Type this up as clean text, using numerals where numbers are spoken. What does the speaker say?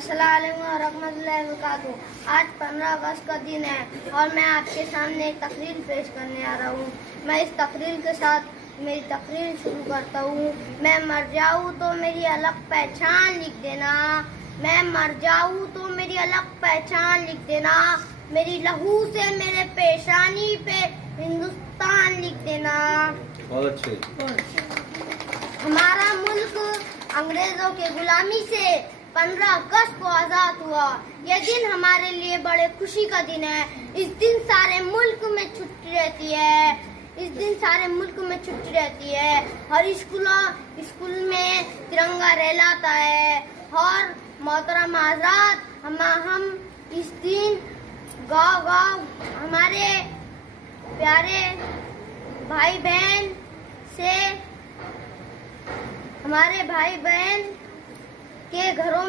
अस्सलामुअलैकुम रहमतुल्लाहि व बरकातुहू। आज 15 अगस्त का दिन है और मैं आपके सामने एक तकरीर पेश करने आ रहा हूँ। मैं इस तकरीर के साथ मेरी तकरीर शुरू करता हूँ। मैं मर जाऊँ तो मेरी अलग पहचान लिख देना। मैं मर जाऊँ तो मेरी अलग पहचान लिख देना। मेरी लहू से मेरे पेशानी पे हिंदुस्तान लिख देना। बहुत अच्छे। हमारा मुल्क अंग्रेजों के गुलामी से 15 अगस्त को आजाद हुआ। यह दिन हमारे लिए बड़े खुशी का दिन है। इस दिन सारे मुल्क में छुट्टी रहती है। इस दिन सारे मुल्क में छुट्टी रहती है। हर स्कूल में तिरंगा लहराता है। और मोहतरम आजाद हम इस दिन गाँव हमारे प्यारे भाई बहन के घरों